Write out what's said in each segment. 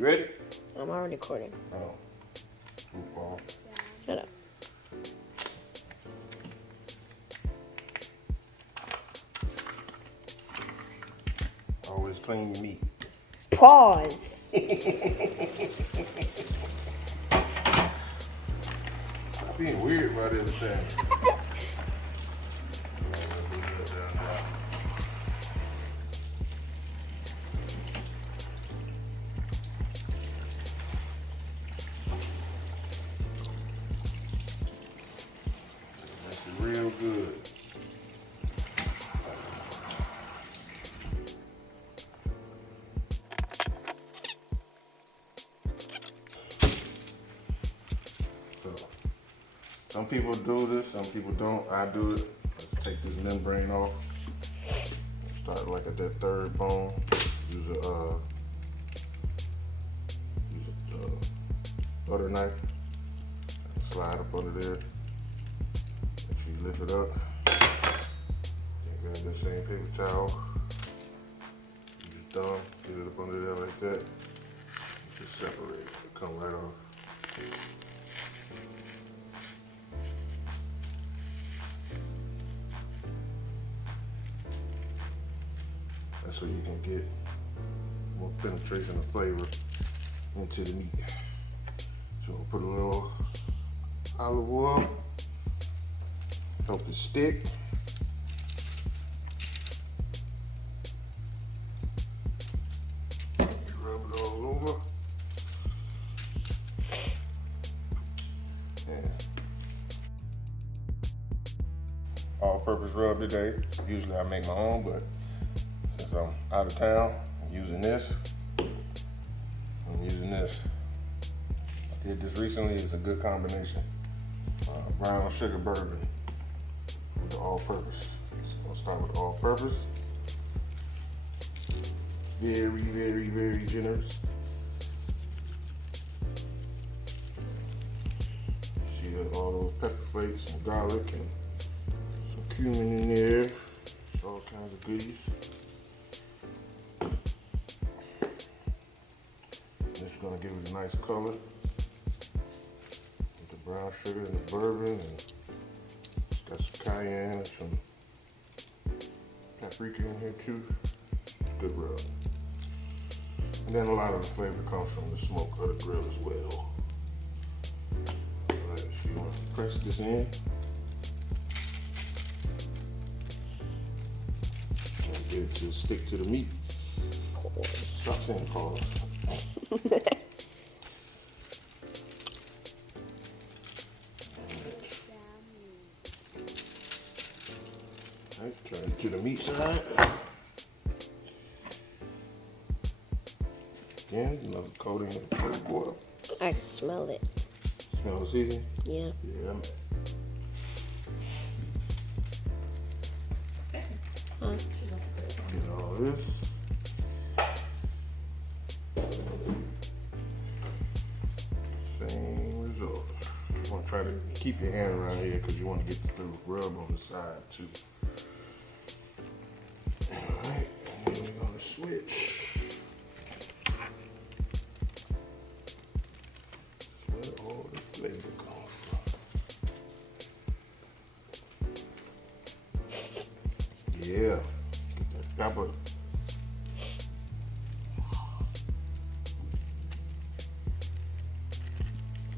You ready? I'm already recording. Oh. Shut up. Always clean your meat. Pause. Stop being weird about everything. That's real good. So, some people do this, some people don't. I do it. Let's take this membrane off. Start like at that third bone. Use a butter knife. Slide up under there. Make sure you lift it up. Then grab that same paper towel. Use your thumb. Get it up under there like that. Just separate it. It'll come right off. That's so you can get more penetration of flavor into the meat. So we'll put a little olive oil, help it stick. Rub it all over. And all-purpose rub today. Usually I make my own, but since I'm out of town, I'm using this. I did this recently. It's a good combination. Brown sugar bourbon with the all-purpose. So I'll start with the all-purpose. Very, very, very generous. See all those pepper flakes and garlic and some cumin in there. All kinds of goodies. This is gonna give it a nice color. With the brown sugar and the bourbon, and it's got some cayenne and some paprika in here too. Good rub. And then a lot of the flavor comes from the smoke of the grill as well. Alright, so you want to press this in. And get it to stick to the meat. Stop saying pause. Alright, turn it to the meat side. Again, another coating of cold water. I can smell it. Smell the seasoning? Yeah. Yeah. Huh? Get all this. Same result. You want to try to keep your hand around here because you want to get the rub on the side too. Alright, and then we're going to switch. Where all the flavor comes from. Yeah, get that pepper.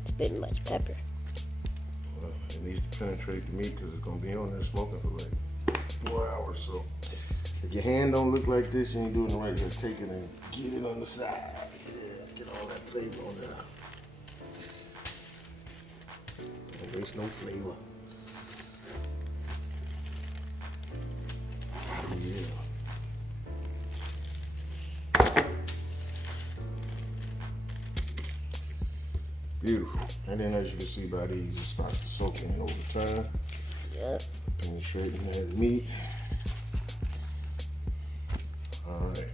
It's a bit much pepper. Well, it needs to penetrate the meat because it's going to be on there smoking for like 4 hours. So if your hand don't look like this, you ain't doing it right. You gotta take it and get it on the side. Yeah, get all that flavor on there. And there's no flavor. Yeah. Beautiful. And then as you can see by these, it starts to soak in over time. Yep. Penetrating that meat. All right.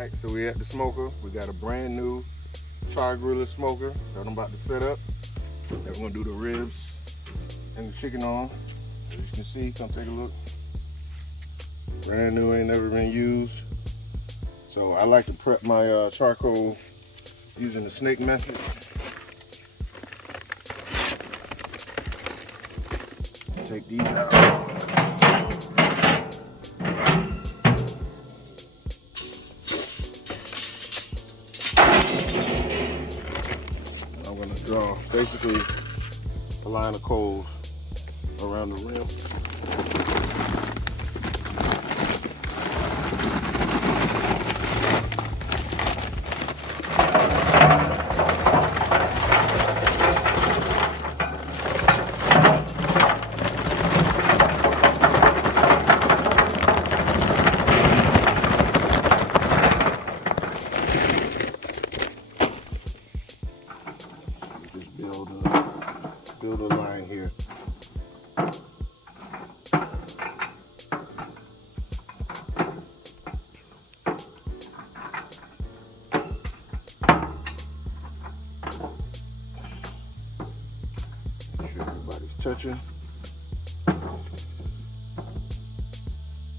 Alright, so we at the smoker. We got a brand new char griller smoker that I'm about to set up. And we're gonna do the ribs and the chicken on. As you can see, come take a look. Brand new, ain't never been used. So I like to prep my charcoal using the snake method. Take these out. I'm gonna draw basically a line of coals around the rim. Just build a line here. Make sure everybody's touching.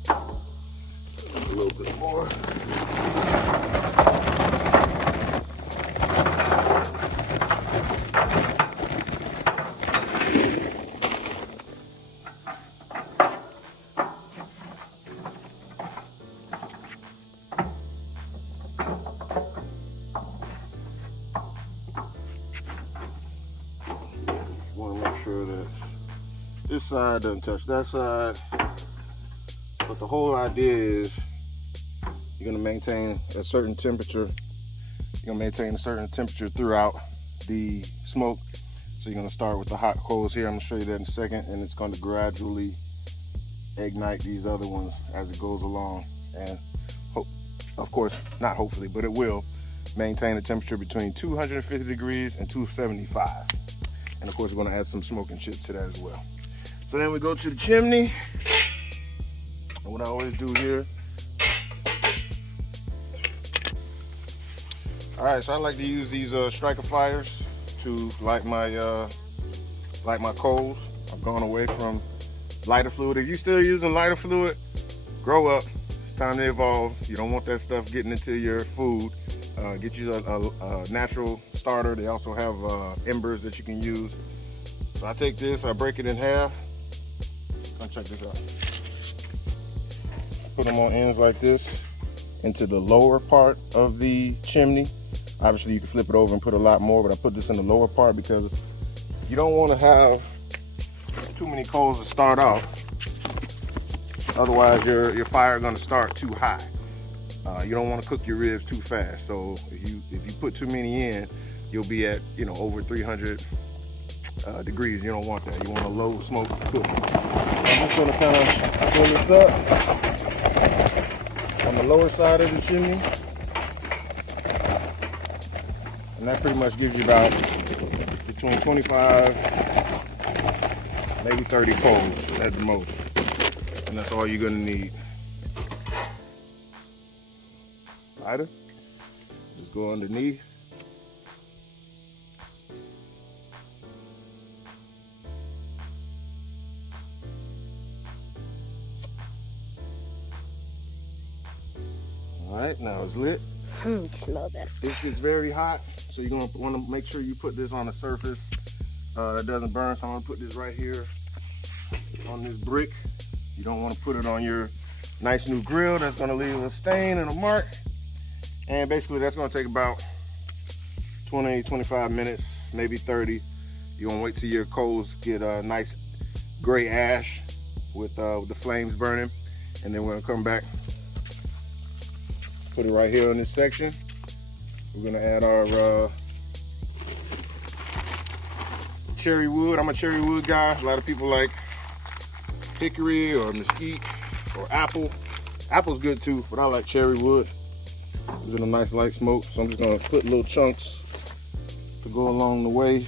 A little bit more. Sure that this side doesn't touch that side, but the whole idea is you're going to maintain a certain temperature. You're going to maintain a certain temperature throughout the smoke. So you're going to start with the hot coals here. I'm going to show you that in a second, and it's going to gradually ignite these other ones as it goes along. And of course, not hopefully, but it will maintain a temperature between 250 degrees and 275. And of course, we're gonna add some smoking chips to that as well. So then we go to the chimney. And what I always do here. All right, so I like to use these striker fires to light my coals. I've gone away from lighter fluid. If you're still using lighter fluid, grow up. It's time to evolve. You don't want that stuff getting into your food. Get you a natural starter. They also have embers that you can use. So I take this, I break it in half. Come check this out. Put them on ends like this into the lower part of the chimney. Obviously you can flip it over and put a lot more, but I put this in the lower part because you don't want to have too many coals to start off. Otherwise your fire is going to start too high. You don't want to cook your ribs too fast. So if you put too many in, you'll be at over 300 degrees. You don't want that. You want a low smoke cook. I'm just going to kind of pull this up on the lower side of the chimney, and that pretty much gives you about between 25, maybe 30 coals at the most, and that's all you're going to need. Lighter, just go underneath. All right, now it's lit. Smell that. This gets very hot, so you're gonna want to make sure you put this on a surface that doesn't burn. So I'm gonna put this right here on this brick. You don't want to put it on your nice new grill. That's gonna leave a stain and a mark. And basically that's gonna take about 20, 25 minutes, maybe 30. You're gonna wait till your coals get a nice gray ash with the flames burning. And then we're gonna come back, put it right here in this section. We're gonna add our cherry wood. I'm a cherry wood guy. A lot of people like hickory or mesquite or apple. Apple's good too, but I like cherry wood. Gives it a nice light smoke. So I'm just gonna put little chunks to go along the way.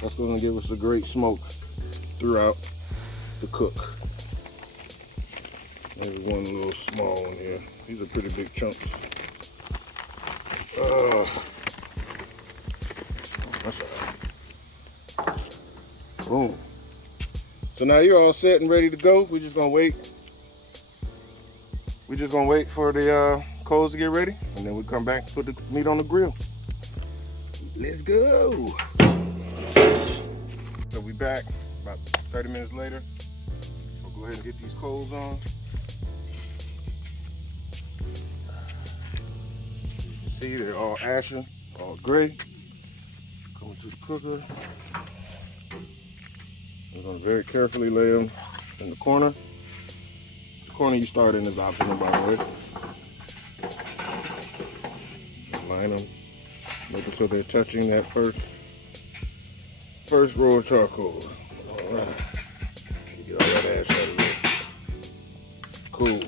That's gonna give us a great smoke throughout the cook. Maybe one little small one here. These are pretty big chunks. That's all right. Boom. So now you're all set and ready to go. We're just gonna wait. We're just gonna wait for the coals to get ready, and then we come back and put the meat on the grill. Let's go. So we back about 30 minutes later. We'll go ahead and get these coals on. You can see they're all ashen, all gray. Coming to the cooker. We're gonna very carefully lay them in the corner. The corner you start in is optional, by the way. Line them, making sure they're touching that first row of charcoal. All right, get all that ash out of there. Cool.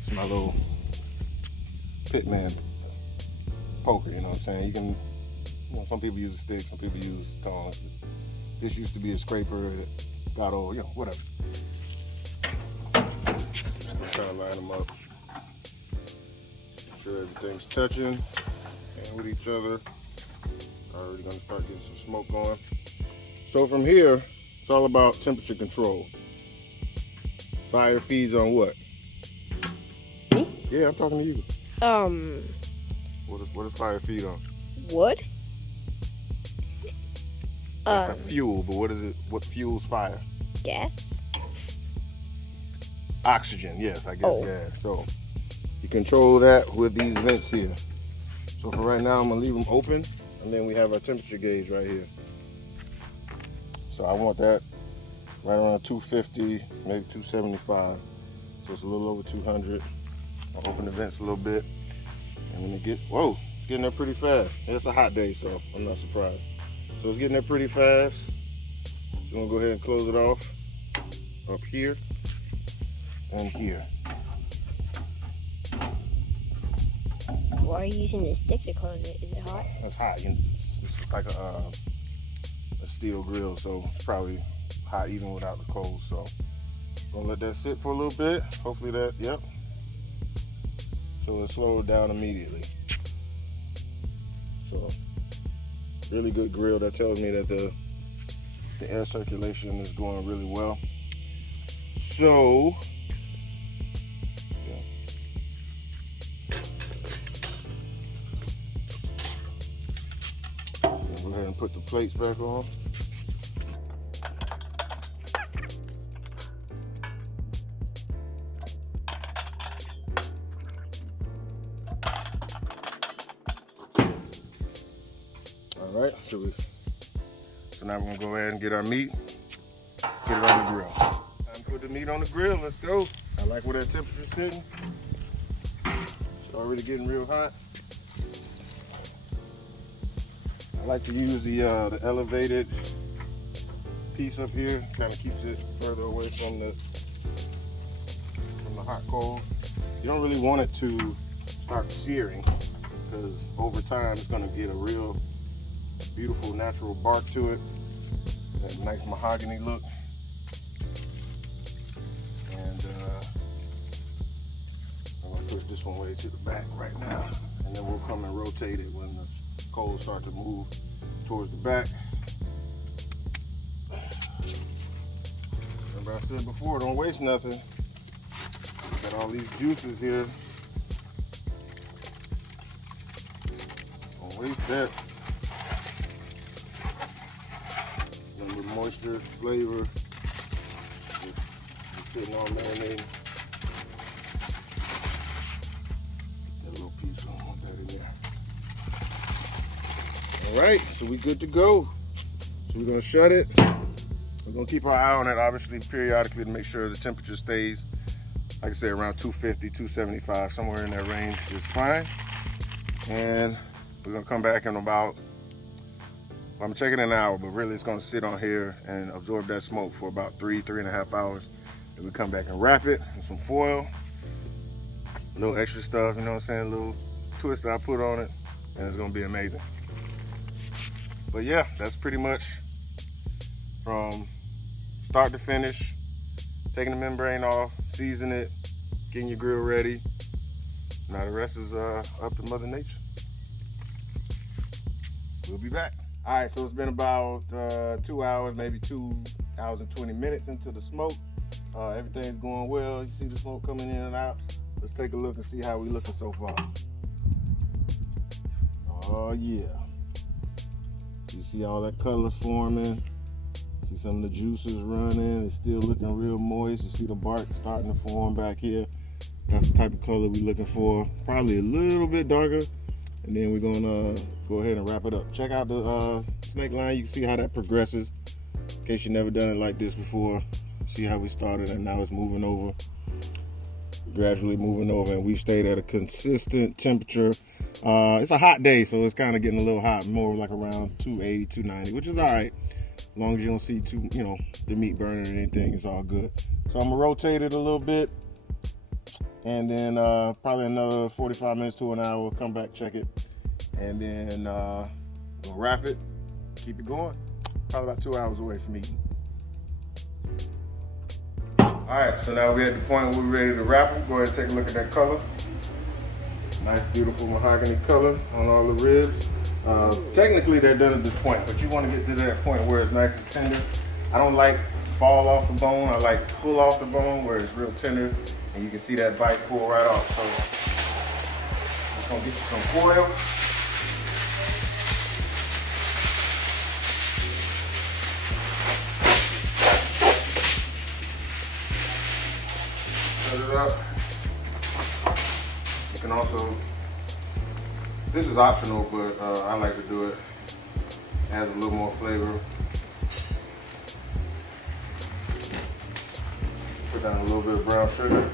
It's my little pitman poker, you know what I'm saying? You can, some people use a stick, some people use tongs. This used to be a scraper that got old, whatever. Just gonna try to line them up. Make sure everything's touching and with each other. Already gonna start getting some smoke going. So from here, it's all about temperature control. Fire feeds on what? Me? Yeah, I'm talking to you. What does fire feed on? Wood? It's a fuel, but what is it? What fuels fire? Gas? Oxygen, yes, I guess gas. So you control that with these vents here. So for right now, I'm gonna leave them open, and then we have our temperature gauge right here. So I want that right around 250, maybe 275. So it's a little over 200. I'll open the vents a little bit, and when it get, whoa, it's getting there pretty fast. It's a hot day, so I'm not surprised. So it's getting there pretty fast. So I'm gonna go ahead and close it off up here and here. Why are you using the stick to close it? Is it hot? It's hot. It's like a steel grill, so it's probably hot even without the coals. So gonna let that sit for a little bit. Hopefully that, yep. So it slowed down immediately. So really good grill. That tells me that the air circulation is going really well. So go ahead and put the plates back on. All right, so now we're gonna go ahead and get our meat, get it on the grill. Time to put the meat on the grill, let's go. I like where that temperature's sitting. It's already getting real hot. I like to use the elevated piece up here. Kind of keeps it further away from the hot coal. You don't really want it to start searing, because over time it's going to get a real beautiful natural bark to it. That nice mahogany look. And I'm going to push this one way to the back right now, and then we'll come and rotate it when the coals start to move towards the back. Remember I said before, don't waste nothing. Got all these juices here. Don't waste that. Remember, moisture, flavor, just sitting on marinating. That little piece, I don't want that in there. All right, so we good to go. So we're gonna shut it. We're gonna keep our eye on it, obviously, periodically, to make sure the temperature stays, like I said, around 250, 275, somewhere in that range is fine. And we're gonna come back in about, well, I'm checking an hour, but really it's gonna sit on here and absorb that smoke for about 3.5 hours. Then we come back and wrap it in some foil, a little extra stuff, you know what I'm saying, a little twist I put on it, and it's gonna be amazing. But yeah, that's pretty much from start to finish, taking the membrane off, seasoning it, getting your grill ready. Now the rest is up to Mother Nature. We'll be back. All right, so it's been about 2 hours, maybe 2 hours and 20 minutes into the smoke. Everything's going well. You see the smoke coming in and out. Let's take a look and see how we're looking so far. Oh yeah. You see all that color forming. See some of the juices running. It's still looking real moist. You see the bark starting to form back here. That's the type of color we're looking for. Probably a little bit darker. And then we're gonna go ahead and wrap it up. Check out the snake line. You can see how that progresses. In case you've never done it like this before. See how we started and now it's moving over. Gradually moving over, and we've stayed at a consistent temperature. It's a hot day, so it's kind of getting a little hot, more like around 280, 290, which is all right. As long as you don't see the meat burning or anything, it's all good. So I'm gonna rotate it a little bit, and then probably another 45 minutes to an hour, come back, check it, and then we'll wrap it, keep it going. Probably about 2 hours away from eating. All right, so now we're at the point where we're ready to wrap them. Go ahead and take a look at that color. Nice, beautiful mahogany color on all the ribs. Technically, they're done at this point, but you want to get to that point where it's nice and tender. I don't like fall off the bone. I like pull off the bone where it's real tender, and you can see that bite pull right off. So I'm just gonna get you some foil. Set it up. You can also, this is optional, but I like to do it. Adds a little more flavor. Put down a little bit of brown sugar.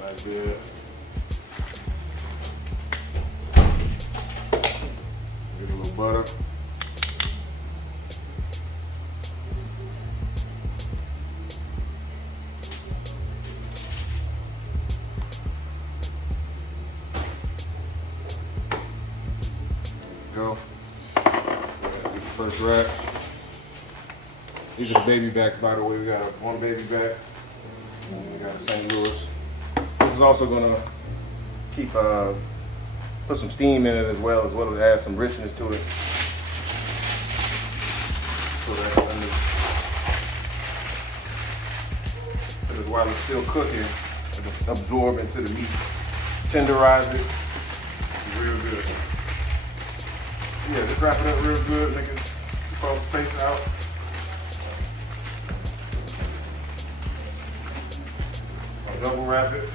Like that. Get a little butter. Go. First rack. These are the baby backs, by the way. We got one baby back, and we got a St. Louis. This is also gonna keep put some steam in it as well as add some richness to it. So that because while it's still cooking, it'll absorb into the meat, tenderize it. It's real good. Yeah, just wrap it up real good, make it keep all the space out. I'll double wrap it.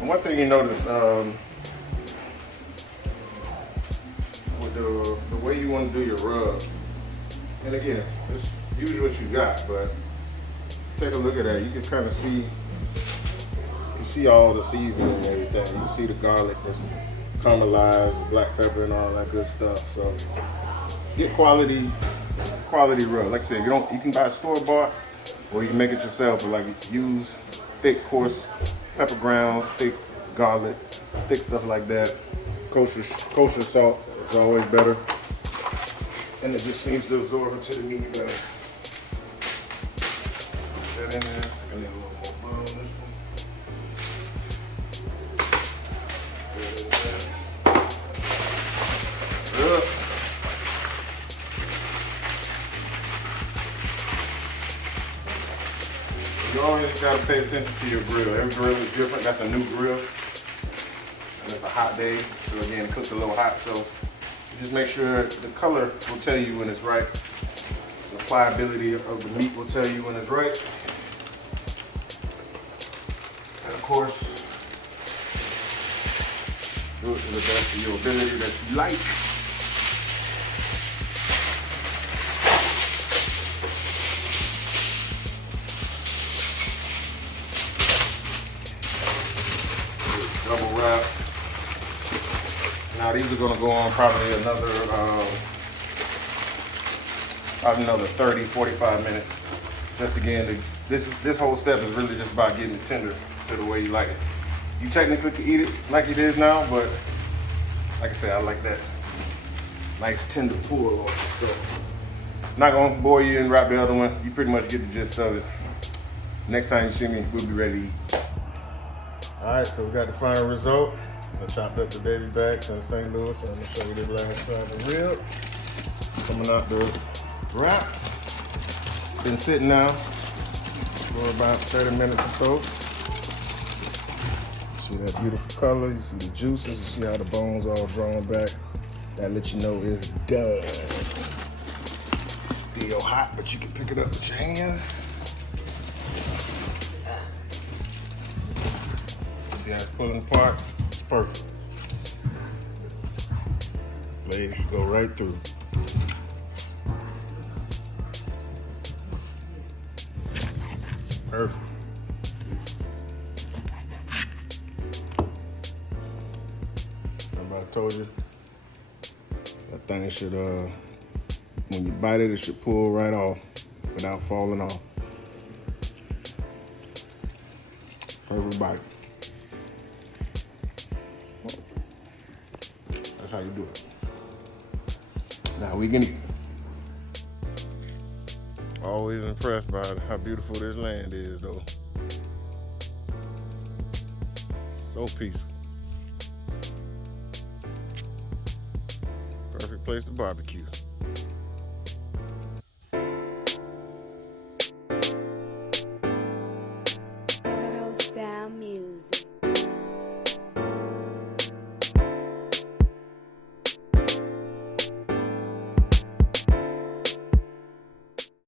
And one thing you notice, with the way you want to do your rub, and again, just use what you got, but take a look at that. You can kind of see, you can see all the seasoning and everything. You can see the garlic that's caramelized, the black pepper and all that good stuff. So get quality rub. Like I said, you can buy store-bought, or you can make it yourself, but like use thick, coarse pepper grounds, thick garlic, thick stuff like that. Kosher salt is always better, and it just seems to absorb into the meat better. Put that in there. I need a little more butter on this one. You always got to pay attention to your grill. Every grill is different. That's a new grill. and it's a hot day, so again, it cooked a little hot, so just make sure the color will tell you when it's right. The pliability of the meat will tell you when it's right. And of course, do it to the best of your ability that you like. Double wrap. Now these are gonna go on probably another 30, 45 minutes. Just again, this whole step is really just about getting it tender to the way you like it. You technically can eat it like it is now, but like I said, I like that nice tender pull on it. So not gonna bore you and wrap the other one. You pretty much get the gist of it. Next time you see me, we'll be ready to eat. All right, so we got the final result. I chopped up the baby backs in St. Louis. I'm gonna show you this last side of the rib. Coming out the wrap. It's been sitting now for about 30 minutes or so. See that beautiful color, you see the juices, you see how the bones all drawn back. That lets you know it's done. Still hot, but you can pick it up with your hands. See how it's pulling apart? It's perfect. Blades go right through. Perfect. Remember I told you that thing should, when you bite it, it should pull right off without falling off. Perfect bite. That's how you do it. Now we can eat. Always impressed by how beautiful this land is, though. So peaceful. Perfect place to barbecue.